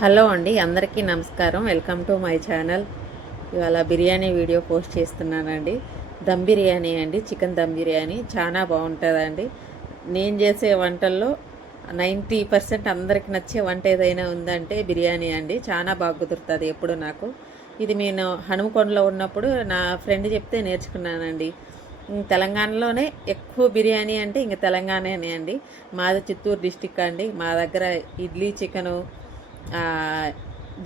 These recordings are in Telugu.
హలో అండి అందరికీ నమస్కారం. Welcome to my channel. ఇవాళ బిర్యానీ వీడియో పోస్ట్ చేస్తున్నానండి. దమ్ బిర్యానీ అండి చికెన్ దమ్ బిర్యానీ. చాలా బాగుంటుందండి. నేను చేసే వంటల్లో నైంటీ పర్సెంట్ అందరికి నచ్చే వంట ఏదైనా ఉందంటే బిర్యానీ అండి. చాలా బాగా కుదురుతుంది ఎప్పుడు నాకు. ఇది నేను హనుమకొండలో ఉన్నప్పుడు నా ఫ్రెండ్ చెప్తే నేర్చుకున్నానండి. తెలంగాణలోనే ఎక్కువ బిర్యానీ అంటే ఇంక తెలంగాణనే అండి. మాది చిత్తూరు డిస్టిక్ అండి. మా దగ్గర ఇడ్లీ చికెను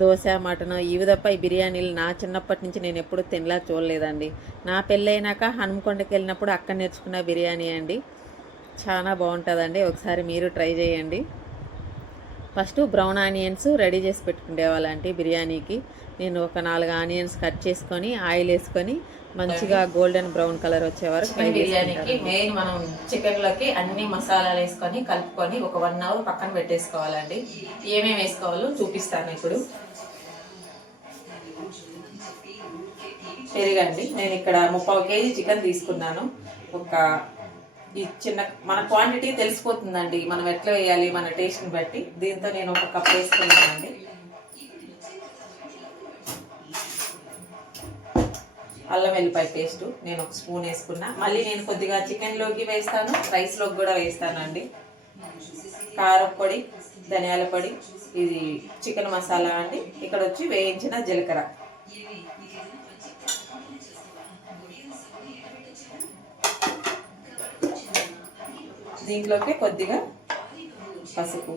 దోశ మటన్ ఇవి తప్ప ఈ బిర్యానీలు నా చిన్నప్పటి నుంచి నేను ఎప్పుడు తినలా చూడలేదండి. నా పెళ్ళైనాక హనుమకొండకి వెళ్ళినప్పుడు అక్కడ నేర్చుకున్న బిర్యానీ అండి. చాలా బాగుంటుందండి. ఒకసారి మీరు ట్రై చేయండి. ఫస్ట్ బ్రౌన్ ఆనియన్స్ రెడీ చేసి పెట్టుకునేవాళ్ళండి బిర్యానీకి. నేను ఒక నాలుగు ఆనియన్స్ కట్ చేసుకొని ఆయిల్ వేసుకొని మంచిగా గోల్డెన్ బ్రౌన్ కలర్ వచ్చే వరకు ఫ్రై బిర్యానీకి మెయిన్ మనం చికెన్లోకి అన్ని మసాలాలు వేసుకొని కలుపుకొని ఒక వన్ అవర్ పక్కన పెట్టేసుకోవాలండి ఏమేమి వేసుకోవాలో చూపిస్తాను ఇప్పుడు. పెరిగండి. నేను ఇక్కడ ముప్పావు కేజీ చికెన్ తీసుకున్నాను. ఒక ఈ చిన్న మన క్వాంటిటీ తెలిసిపోతుందండి. మనం ఎట్లా వేయాలి మన టేస్ట్ని బట్టి. దీంతో నేను ఒక కప్ వేసుకున్నానండి. అల్లం వెల్లిపాయ పేస్ట్ నేను ఒక స్పూన్ వేసుకున్నా. మళ్ళీ నేను కొద్దిగా చికెన్లోకి వేస్తాను. రైస్లోకి కూడా వేస్తానండి. కారం పొడి ధనియాల పొడి ఇది చికెన్ మసాలా అండి. ఇక్కడ వచ్చి వేయించిన జీలకర్ర. దీంట్లోకి కొద్దిగా పసుపు.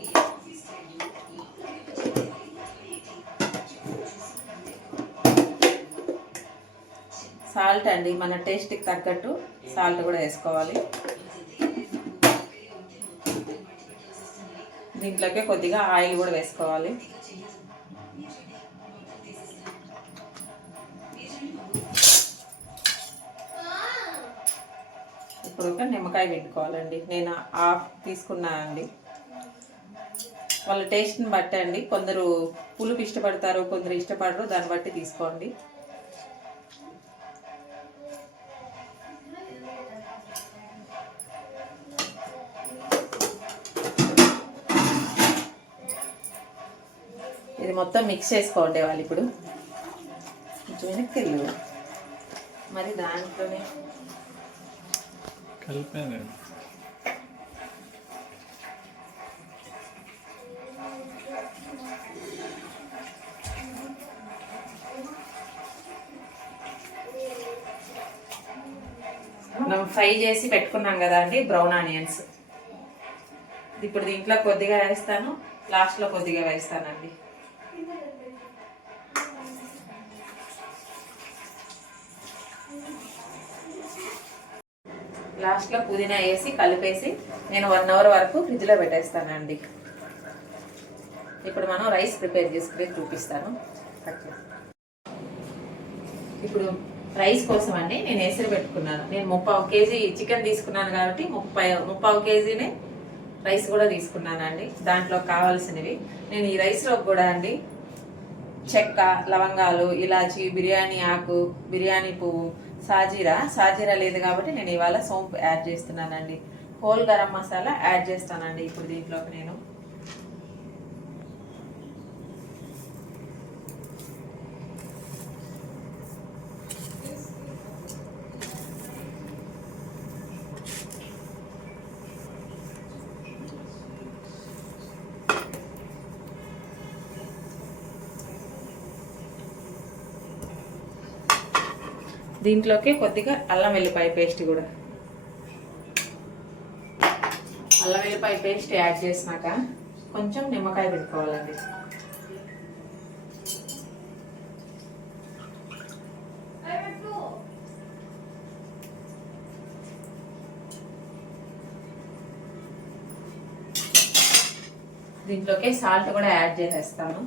సాల్ట్ అండి మన టేస్ట్కి తగ్గట్టు సాల్ట్ కూడా వేసుకోవాలి. దీంట్లోకి కొద్దిగా ఆయిల్ కూడా వేసుకోవాలి. ఇప్పుడు నిమ్మకాయ పెట్టుకోవాలండి నేను హాఫ్ తీసుకున్నా అండి. వాళ్ళ టేస్ట్ని బట్టి అండి. కొందరు పులుపు ఇష్టపడతారు కొందరు ఇష్టపడరు దాన్ని బట్టి తీసుకోండి. ఇది మొత్తం మిక్స్ చేసుకోండి వాళ్ళు ఇప్పుడు. కొంచెం వెనక్కి మరి దాంట్లోనే కలిపాను. మనం ఫ్రై చేసి పెట్టుకున్నాం కదా అండి బ్రౌన్ ఆనియన్స్. ఇప్పుడు దీంట్లో కొద్దిగా వేస్తాను లాస్ట్లో కొద్దిగా వేస్తానండి. లాస్ట్లో పుదీనా వేసి కలిపేసి నేను వన్ అవర్ వరకు ఫ్రిడ్జ్లో పెట్టేస్తానండి. ఇప్పుడు మనం రైస్ ప్రిపేర్ చేసుకుని చూపిస్తాను. ఇప్పుడు రైస్ కోసం అండి నేను ఎసరు పెట్టుకున్నాను. నేను ముప్పావు కేజీ చికెన్ తీసుకున్నాను కాబట్టి ముప్పై ముప్పావు కేజీనే రైస్ కూడా తీసుకున్నానండి. దాంట్లో కావాల్సినవి. నేను ఈ రైస్లో కూడా అండి చెక్క లవంగాలు ఇలాచి బిర్యానీ ఆకు బిర్యానీ పువ్వు సాజీరా. సాజీరా లేదు కాబట్టి నేను ఇవాళ సోంపు యాడ్ చేస్తున్నానండి. హోల్ గరం మసాలా యాడ్ చేస్తానండి ఇప్పుడు దీంట్లోకి నేను. దీంట్లోకి కొద్దిగా అల్లం వెల్లిపాయ పేస్ట్ కూడా. అల్లం వెల్లిపాయ పేస్ట్ యాడ్ చేసినాక కొంచెం నిమ్మకాయ పెట్టుకోవాలండి దీంట్లోకి సాల్ట్ కూడా యాడ్ చేసేస్తాను.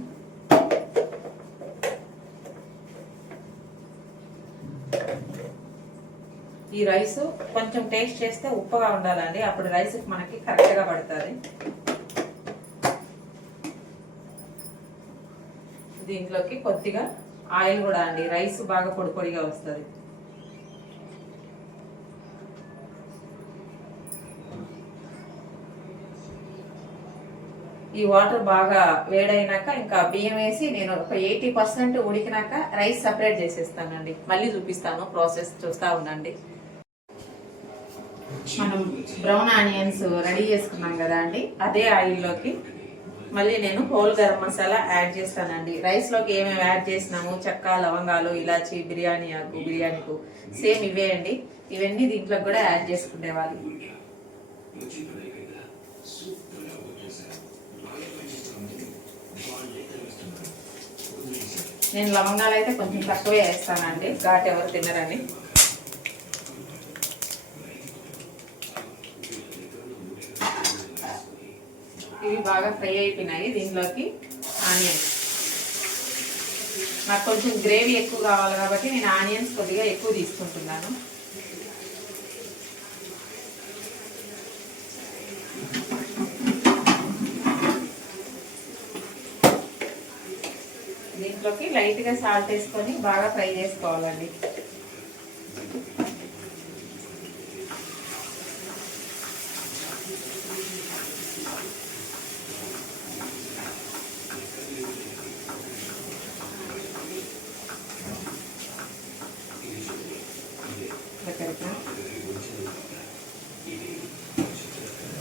ఈ రైస్ కొంచెం టేస్ట్ చేస్తే ఉప్పుగా ఉండాలండి. అప్పుడు రైస్ మనకి కరెక్ట్గా పడుతుంది. దీంట్లోకి కొద్దిగా ఆయిల్ కూడా అండి. రైస్ బాగా పొడి పొడిగా వస్తుంది. ఈ ఈ వాటర్ బాగా వేడైనాక ఇంకా బియ్యం వేసి నేను ఒక ఎయిటీ పర్సెంట్ ఉడికినాక రైస్ సపరేట్ చేసేస్తానండి. మళ్ళీ చూపిస్తాను ప్రాసెస్ చూస్తా ఉండండి. మనం బ్రౌన్ ఆనియన్స్ రెడీ చేసుకున్నాం కదా అండి? అదే ఆయిల్లోకి మళ్ళీ నేను హోల్ గరం మసాలా యాడ్ చేస్తానండి. రైస్లోకి ఏమేమి యాడ్ చేసినాము? చెక్క లవంగాలు ఇలాచి బిర్యానీ ఆకు బిర్యానీకు సేమ్ ఇవే అండి. ఇవన్నీ దీంట్లో కూడా యాడ్ చేసుకునేవాళ్ళు నేను లవంగాలు అయితే కొంచెం తక్కువే వేస్తానండి. ఘాట్ ఎవరు తినరని. ఇవి బాగా ఫ్రై అయిపోయినాయి దీంట్లోకి ఆనియన్స్. నాకు కొంచెం గ్రేవీ ఎక్కువ కావాలి కాబట్టి నేను ఆనియన్స్ కొద్దిగా ఎక్కువ తీసుకుంటున్నాను. దీంట్లోకి లైట్గా సాల్ట్ వేసుకొని బాగా ఫ్రై చేసుకోవాలండి.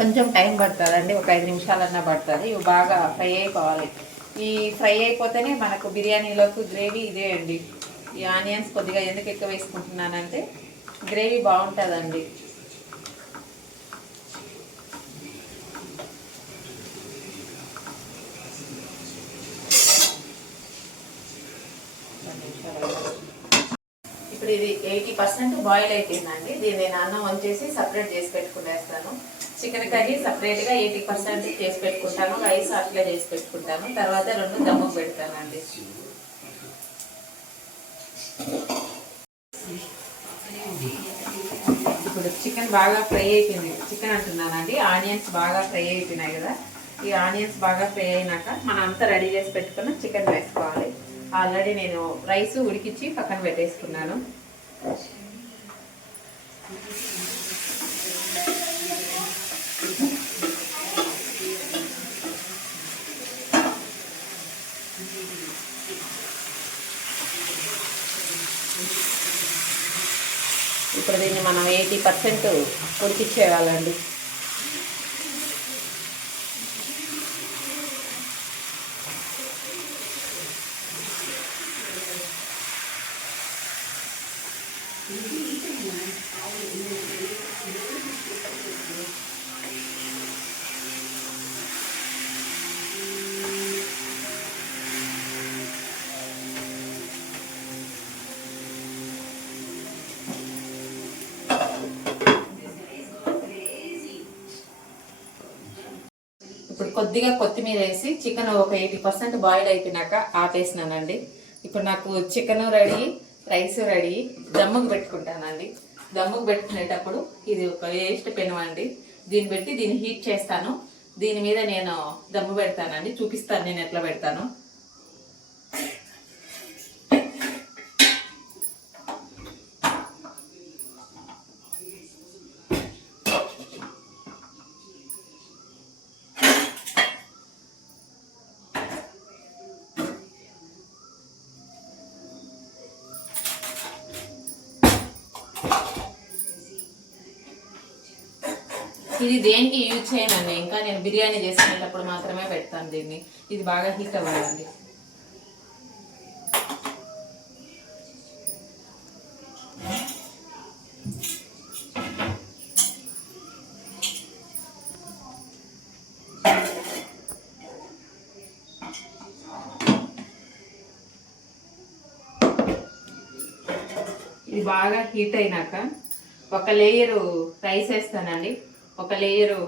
కొంచెం టైం పడుతుందండి ఒక ఐదు నిమిషాలన్నా పడుతుంది. ఇవి బాగా ఫ్రై అయిపోవాలి. ఈ ఫ్రై అయిపోతేనే మనకు బిర్యానీలోకి గ్రేవీ ఇదే అండి. ఈ ఆనియన్స్ కొద్దిగా ఎందుకు ఎక్కువ వేసుకుంటున్నానంటే గ్రేవీ బాగుంటుందండి. ఇప్పుడు ఇది ఎయిటీ పర్సెంట్ బాయిల్ అయిపోయిందండి. దీన్ని నేను అన్నం వంచేసి సపరేట్ చేసి పెట్టుకునేస్తాను. చికెన్ కర్రీ సపరేట్గా ఎయిటీ పర్సెంట్ చేసి పెట్టుకుంటాను రైస్ అట్లా చేసి పెట్టుకుంటాను. తర్వాత రెండు దమ్ము పెడతానండి. ఇప్పుడు చికెన్ బాగా ఫ్రై అయిపోయింది. చికెన్ అంటున్నానండి. ఆనియన్స్ బాగా ఫ్రై అయిపోయినాయి కదా. ఈ ఆనియన్స్ బాగా ఫ్రై అయినాక మనం అంతా రెడీ చేసి పెట్టుకున్న చికెన్ వేసుకోవాలి. ఆల్రెడీ నేను రైస్ ఉడికించి పక్కన పెట్టేసుకున్నాను. ఇప్పుడు దీన్ని మనం ఎయిటీ పర్సెంట్ ఉడికిచ్చేయాలండి. కొద్దిగా కొత్తిమీర వేసి చికెన్ ఒక ఎయిటీ పర్సెంట్ బాయిల్ అయిపోయినాక ఆపేసినానండి. ఇప్పుడు నాకు చికెన్ రెడీ రైస్ రెడీ దమ్ముకు పెట్టుకుంటానండి. దమ్ముకు పెట్టుకునేటప్పుడు ఇది ఒక వేస్ట్ పెనం అండి. దీన్ని పెట్టి దీన్ని హీట్ చేస్తాను. దీని మీద నేను దమ్ము పెడతానండి. చూపిస్తాను నేను ఎట్లా పెడతాను. ఇది దేనికి యూజ్ చేయనండి? ఇంకా నేను బిర్యానీ చేసుకునేటప్పుడు మాత్రమే పెడతాను దీన్ని. ఇది బాగా హీట్ అవ్వాలండి. ఇది బాగా హీట్ అయినాక ఒక లేయరు రైస్ వేస్తానండి. ఒక లేయరు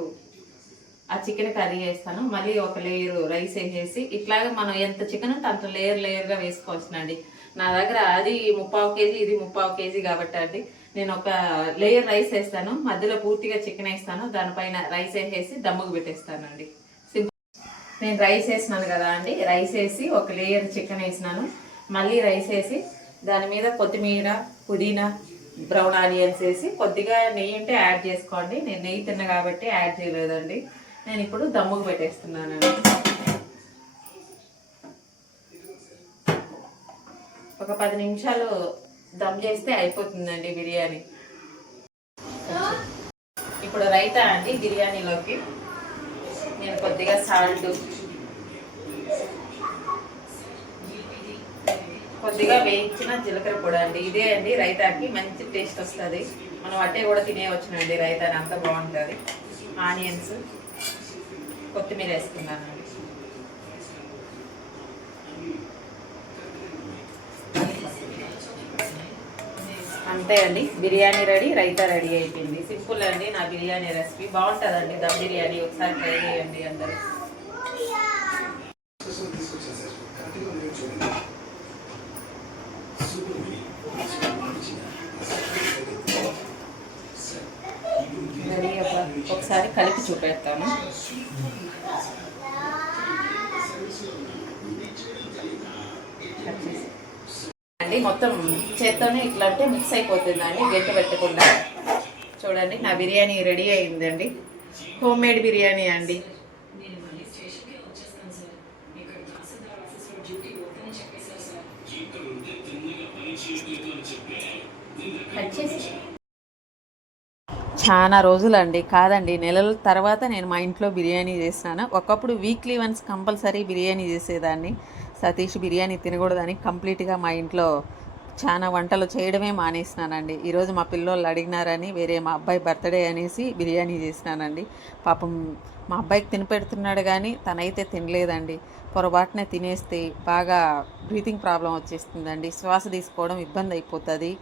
ఆ చికెన్ కర్రీ వేస్తాను మళ్ళీ ఒక లేయరు రైస్ వేసేసి ఇట్లాగా మనం ఎంత చికెన్ ఉంటే అంత లేయర్ లేయర్గా వేసుకోవచ్చునండి. నా దగ్గర అది ముప్పావు కేజీ ఇది ముప్పావు కేజీ కాబట్టి అండి. నేను ఒక లేయర్ రైస్ వేస్తాను. మధ్యలో పూర్తిగా చికెన్ వేస్తాను. దానిపైన రైస్ వేసేసి దమ్ముకు పెట్టేస్తానండి. సింపుల్ నేను రైస్ వేసినాను కదా అండి. రైస్ వేసి ఒక లేయర్ చికెన్ వేసినాను. మళ్ళీ రైస్ వేసి దాని మీద కొత్తిమీర పుదీనా బ్రౌన్ ఆనియన్స్ వేసి కొద్దిగా నెయ్యి ఉంటే యాడ్ చేసుకోండి. నేను నెయ్యి తిన్నా కాబట్టి యాడ్ చేయలేదండి. నేను ఇప్పుడు దమ్ముకు పెట్టేస్తున్నానండి ఒక పది నిమిషాలు దమ్ చేస్తే అయిపోతుందండి బిర్యానీ. ఇప్పుడు రైతా అండి బిర్యానీలోకి. నేను కొద్దిగా సాల్ట్ కొద్దిగా వేయించిన జీలకర్ర పొడి అండి. ఇదే అండి రైతాకి మంచి టేస్ట్ వస్తుంది. మనం అట్టే కూడా తినేవచ్చునండి రైతాని అంత బాగుంటుంది. ఆనియన్స్ కొత్తిమీర వేసుకున్నానండి. అంతే అండి. బిర్యానీ రెడీ రైతా రెడీ అయిపోయింది. సింపుల్ అండి నా బిర్యానీ రెసిపీ. బాగుంటుందండి దమ్ బిర్యానీ. ఒకసారి ట్రై చేయండి అందరూ రెడీ అవ్వ- ఒకసారి కలిపి చూపెడతాను అండి మొత్తం చేత్తోనే ఇట్లా అంటే మిక్స్ అయిపోతుందండి గట్టి పెట్టకుండా. చూడండి నా బిర్యానీ రెడీ అయిందండి. హోమ్ మేడ్ బిర్యానీ అండి. కట్ చేసి చాలా రోజులండి. కాదండి నెలల తర్వాత నేను మా ఇంట్లో బిర్యానీ చేసినాను ఒకప్పుడు వీక్లీ వన్స్ కంపల్సరీ బిర్యానీ చేసేదాన్ని. సతీష్ బిర్యానీ తినకూడదని కంప్లీట్గా మా ఇంట్లో చాలా వంటలు చేయడమే మానేసినానండి. ఈరోజు మా పిల్లోళ్ళు అడిగినారని వేరే మా అబ్బాయి బర్త్డే అనేసి బిర్యానీ చేసినానండి. పాపం మా అబ్బాయికి తినిపెడుతున్నాడు కానీ తనైతే తినలేదండి. పొరపాటునే తినేస్తే బాగా బ్రీతింగ్ ప్రాబ్లం వచ్చేస్తుందండి. శ్వాస తీసుకోవడం ఇబ్బంది అయిపోతుంది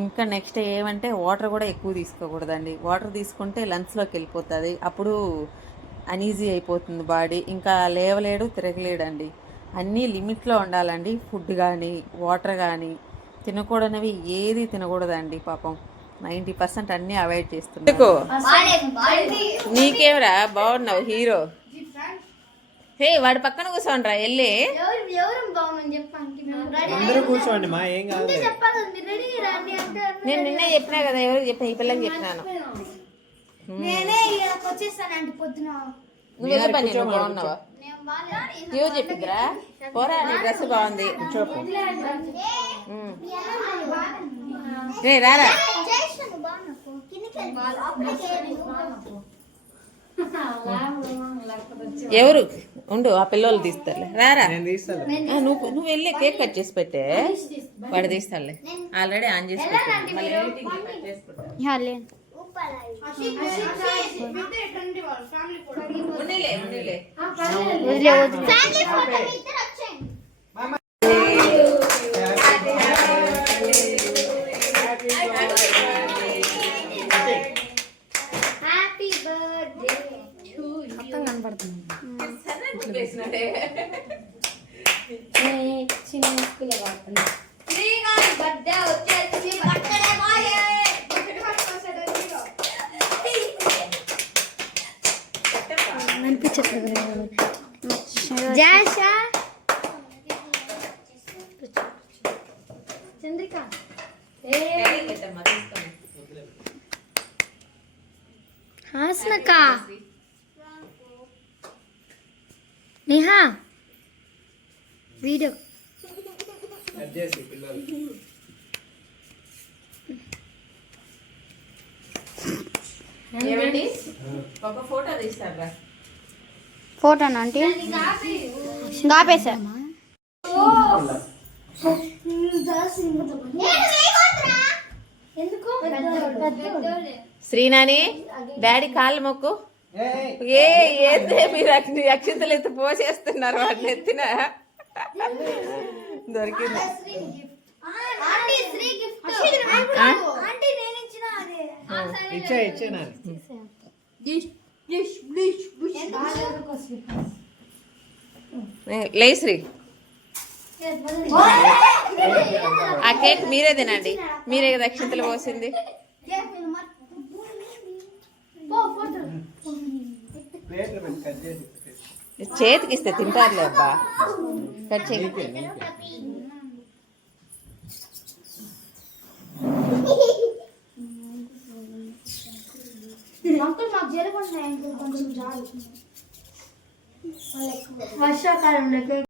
ఇంకా నెక్స్ట్ ఏమంటే వాటర్ కూడా ఎక్కువ తీసుకోకూడదండి. వాటర్ తీసుకుంటే లంగ్స్లోకి వెళ్ళిపోతుంది. అప్పుడు అనీజీ అయిపోతుంది బాడీ ఇంకా లేవలేడు తిరగలేడండి. అన్నీ లిమిట్లో ఉండాలండి. ఫుడ్ కానీ వాటర్ కానీ తినకూడనివి ఏది తినకూడదండి పాపం. నైంటీ పర్సెంట్ అన్నీ అవాయిడ్ చేస్తున్నాను నీకేమరా? బాగున్నావు? హీరో హే వాడి పక్కన కూర్చోండ్రా వెళ్ళి ఎవరు ఎవరు బాగుందని చెప్పండి మేము రెడీ అందరూ కూర్చోండి మా ఏం కాదు. నేను నిన్నే చెప్పినా కదా ఎవరు చెప్పిన ఈ పిల్లకి చెప్పినాను నేనే ఇక్కడికి వచ్చేస్తానండి పొద్దున. నువ్వు వెళ్ళి పని బాగున్నావా? నేను బాగా ఏవో చెప్పిందిరా పోరా నీ డ్రెస్ బాగుంది. రే రారా. ఎవరు ఉండు ఆ పిల్లలు తీస్తారులే రారా నేను తీస్తాను ఆ, నువ్వు నువ్వు వెళ్ళి కేక్ కట్ చేసి పెట్టే వాడు తీస్తాడులే ఆల్రెడీ ఆన్ చేసి పెట్టాను. మళ్ళీ editing కి కట్ చేసి పెట్టాను. ఉన్నీలే, ఉన్నీలే. ఫ్యామిలీ ఫోటో ఇద్దరు వచ్చేయండి హ్యాపీ బర్త్డే టు సన్నగా వేసినాడే. శ్రీగారి బర్త్డే వచ్చేసి బర్త్డే బాయ్ జాషా చంద్రిక. హాస్నక? నేహా వీడియో ఒక ఫోటో తీస్తారా? ఫోటోనా అంటే ఎందుకు శ్రీనాని డాడీ కాళ్ళు మొక్కు. ఏ ఏందే మీరు అక్ష- అక్షింతలు ఎత్తి పోసేస్తున్నారు వాటిని ఎత్తిన? దొరికింది. Aunty Sri gift. ఆ? ఆంటీ నేను ఇచ్చిన. అదే. ఇచ్చే ఇచ్చే ఆ కేక్ మీరే తినండి. మీరే కదా అక్షింతలు పోసింది. చేతికి ఇస్తే తింటారులే అబ్బా కట్ చేయి నీకే నీకే అంకుల్ మాకు జరగకుండా అంకుల్ కొంచెం చాలు వర్షాకాలంలో